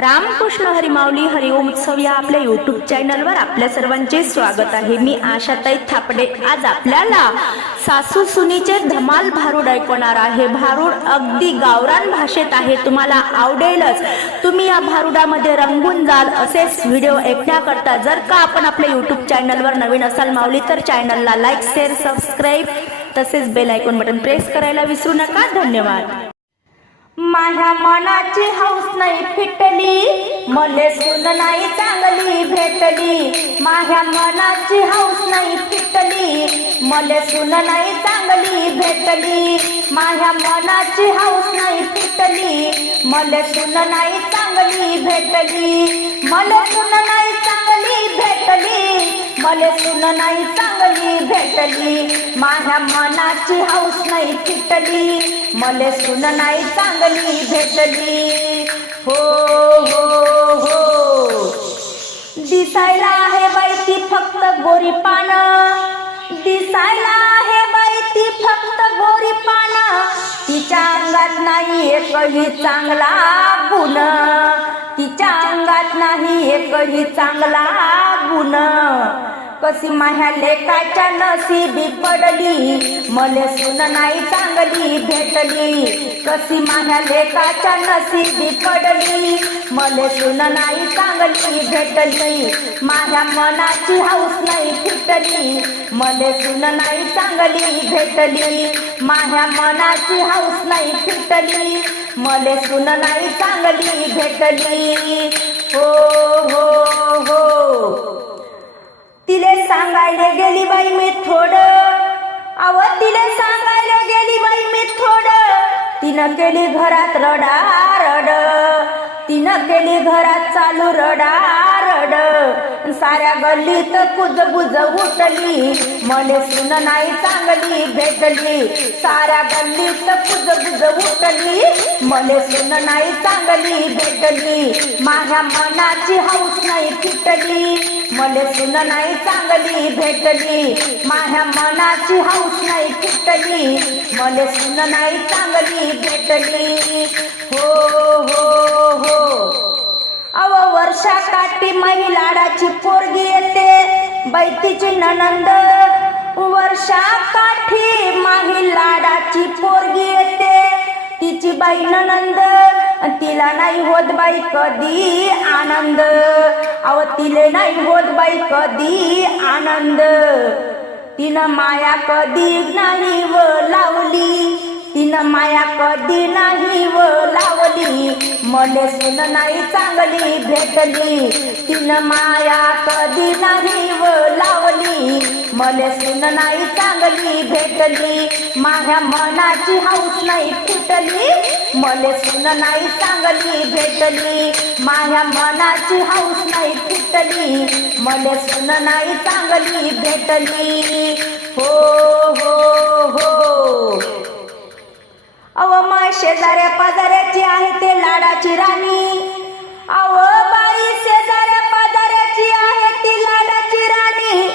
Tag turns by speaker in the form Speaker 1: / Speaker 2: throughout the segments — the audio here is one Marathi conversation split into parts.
Speaker 1: रामकृष्ण हरिमावली हरिओम उत्सव या आपल्या युट्यूब चॅनलवर आपल्या सर्वांचे स्वागत आहे. मी आशाताई थापडे. आज आपल्याला सासू सुनीचे धमाल भारूड ऐकवणार आहे. भारूड अगदी गावरान भाषेत आहे. तुम्हाला आवडेलच. तुम्ही या भारुडामध्ये रंगून जाल असेच व्हिडिओ ऐकण्याकरता. जर का आपण आपल्या युट्यूब चॅनलवर नवीन असाल माऊली तर चॅनलला लाईक शेअर सबस्क्राईब तसेच बेल आयकॉन बटन प्रेस करायला विसरू नका. धन्यवाद. माझ्या मनाची हौस नाही फिटली मले सुन नाही चांगली भेटली. माझ्या मनाची हौस नाही फिटली मले सुन नाही चांगली भेटली. माझ्या मनाची हौस नाही फिटली मले सुन नाही चांगली भेटली. मले सुन नाही मले सुन नाही चांगली भेटली माझ्या मनाची हौस नाही फिटली. मले सुन नाही चांगली भेटली. हो हो हो. दिसायला आहे बाई ती फक्त गोरी पान. दिसायला आहे बाई ती फक्त गोरी पान. तिच्या अंगात नाही एकही चांगला गुण. तिच्या अंगात नाही एकही चांगला गुण. कशी माह्या लेकाच्या नसीबी पडली. मले सुन नाही चांगली भेटली. कशी माह्या लेकाच्या नसीबी पडली. मले सुन नाही चांगली भेटली. माझ्या मनाची हौस नाही फिटली. मले सुन नाही चांगली भेटली. माझ्या मनाची हौस नाही फिटली. मले सुन नाही चांगली भेटली. हो हो हो. तिले सांगायला गेली बाई मी थोडं. अव तिले सांगायला गेली बाई मी थोडं. तिनं केली घरात रडा रड तिनं केली घरात चालू रडा रड साऱ्या गल्लीत कुजबुज उठली. मले सुन नाही चांगली भेटली. साऱ्या गल्लीत कुजबुज उठली. मले सुन नाही चांगली भेटली. माझ्या मनाची हौस नाही फिटली. मले सुन नाही चांगली भेटली. माझ्या मनाची हौस नाही फिटली. मले सुन नाही चांगली भेटली हो हो हो अव ती काठी महिलाडाची पोरगी येते. बैतीची ननंद वर्षा काठी माही लाडाची पोरगी येते. तिची बाई ननंद तिला नाही होत बाई कधी आनंद. अव तिले नाही होत बाई कधी आनंद. तिनं माया कधी नाही व लावली. तिनं माया कधी नाही व लावली. मले सुन नाही चांगली भेटली. तिनं माया कधी नाही व लावली. मले सुन नाही चांगली भेटली. माझ्या मनाची हौस नाही फुटली. मले सुन नाही चांगली भेटली. माझ्या मनाची हौस नाही फुटली. मले सुन नाही चांगली भेटली. हो हो हो अव माय शेजाऱ्या पाजाऱ्याची आहे ते लाडाची राणी. अव बाई शेजाऱ्या पाजाऱ्याची आहे ती लाडाची राणी.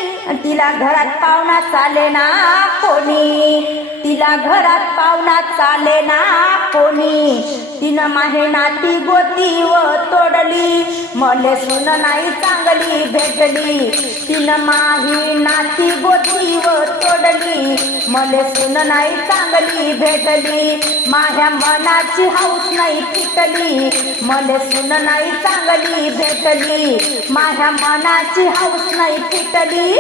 Speaker 1: तिला घरात पाहुणा चाले ना कोणी? तिला घरात पाहुणा चाले ना कोणी? तिनं माहे नाती गोती व तोडली. मले सुन नाही चांगली भेटली. तिनं माही नाती गो मले सुन नाही चांगली भेटली. माझ्या मनाची हौस नाही फिटली. मले सुन नाही चांगली भेटली. माझ्या मनाची हौस नाही फिटली.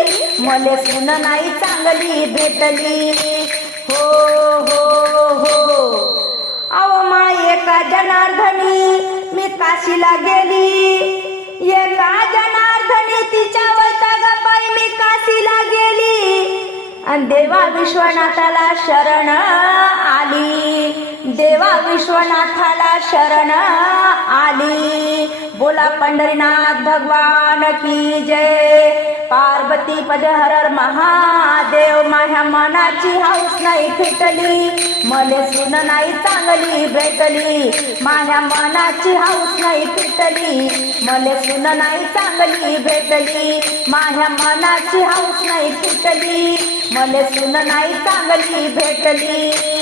Speaker 1: मले सुन नाही चांगली भेटली. हो हो हो. अव मा एका जनार्दनी मी काशीला गेली. एका जना देवा विश्वनाथाला शरण आली. देवा विश्वनाथाला शरण आली. बोला पंढरीनाथ भगवान की जय. पार्वती पद हर महादेव माझ्या मनाची हौस नाही फिटली. मले सुन नाही चांगली भेटली. माझ्या मनाची हौस नाही फिटली. मले सुन नाही चांगली भेटली. माझ्या मनाची हौस नाही फिटली. मले सुन नाही चांगली भेटली.